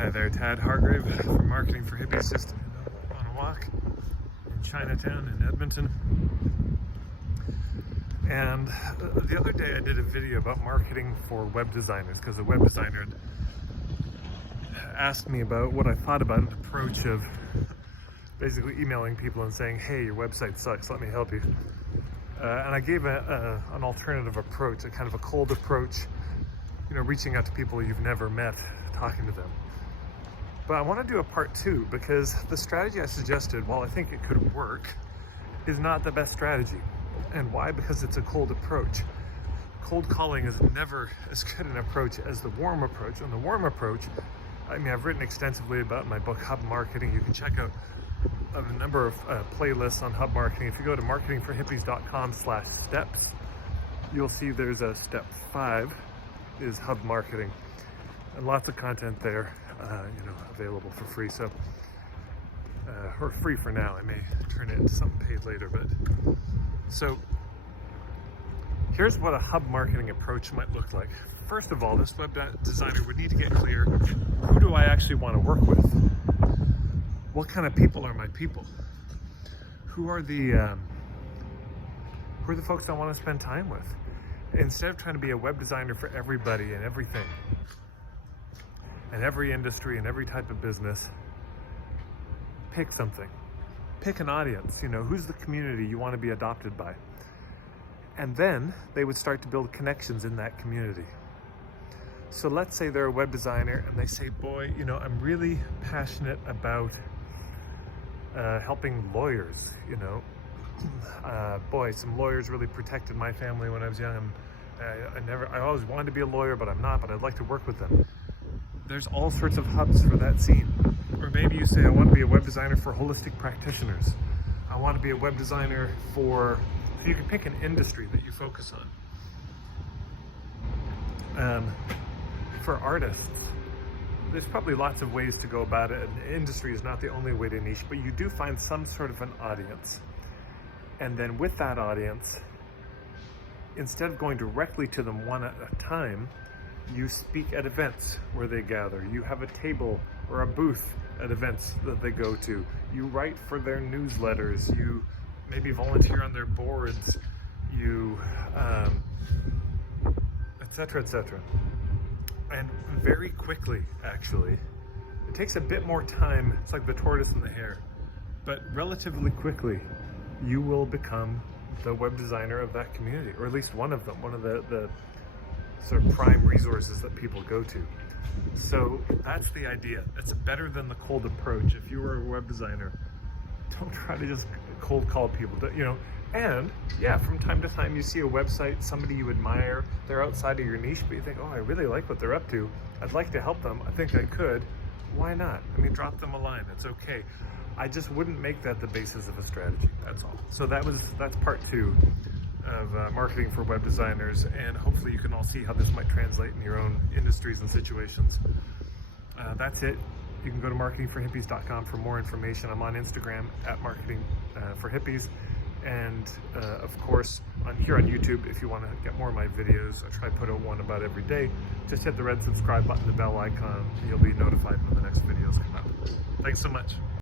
Hi there, Tad Hargrave from Marketing for Hippies, just on a walk in Chinatown in Edmonton. And the other day I did a video about marketing for web designers because a web designer had asked me about what I thought about an approach of basically emailing people and saying, hey, your website sucks, let me help you. And I gave an alternative approach, a kind of a cold approach, you know, reaching out to people you've never met, talking to them. But I want to do a part two because the strategy I suggested, while I think it could work, is not the best strategy. And why? Because it's a cold approach. Cold calling is never as good an approach as the warm approach. And the warm approach, I mean, I've written extensively about in my book, Hub Marketing. You can check out a number of playlists on Hub Marketing. If you go to marketingforhippies.com/steps, you'll see there's a step 5 is Hub Marketing. And lots of content there, you know, available for free. So, or free for now. I may turn it into something paid later, but so here's what a hub marketing approach might look like. First of all, this web designer would need to get clear, who do I actually want to work with? What kind of people are my people? Who are the folks I want to spend time with? Instead of trying to be a web designer for everybody and everything, and every industry and every type of business, pick something. Pick an audience, you know, who's the community you want to be adopted by? And then they would start to build connections in that community. So let's say they're a web designer and they say, boy, you know, I'm really passionate about helping lawyers, you know. Boy, some lawyers really protected my family when I was young. I always wanted to be a lawyer, but I'm not, but I'd like to work with them. There's all sorts of hubs for that scene. Or maybe you say, I want to be a web designer for holistic practitioners. I want to be a web designer for, so you can pick an industry that you focus on. For artists, there's probably lots of ways to go about it. And industry is not the only way to niche, but you do find some sort of an audience. And then with that audience, instead of going directly to them one at a time, you speak at events where they gather. You have a table or a booth at events that they go to. You write for their newsletters. You maybe volunteer on their boards. You, et cetera, et cetera. And very quickly, actually, it takes a bit more time. It's like the tortoise and the hare. But relatively quickly, you will become the web designer of that community, or at least one of them, one of the sort of prime resources that people go to. So that's the idea. It's better than the cold approach. If you were a web designer, don't try to just cold call people, you know. And yeah, from time to time you see a website, somebody you admire, they're outside of your niche, but you think, oh, I really like what they're up to. I'd like to help them. I think I could. Why not? I mean, drop them a line. It's okay. I just wouldn't make that the basis of a strategy. That's all. So that's part 2 of marketing for web designers, and hopefully you can all see how this might translate in your own industries and situations. That's it. You can go to marketingforhippies.com for more information. I'm on Instagram at marketingforhippies, and of course here on YouTube. If you want to get more of my videos, I try to put out one about every day. Just hit the red subscribe button, the bell icon, and you'll be notified when the next videos come out. Thanks so much.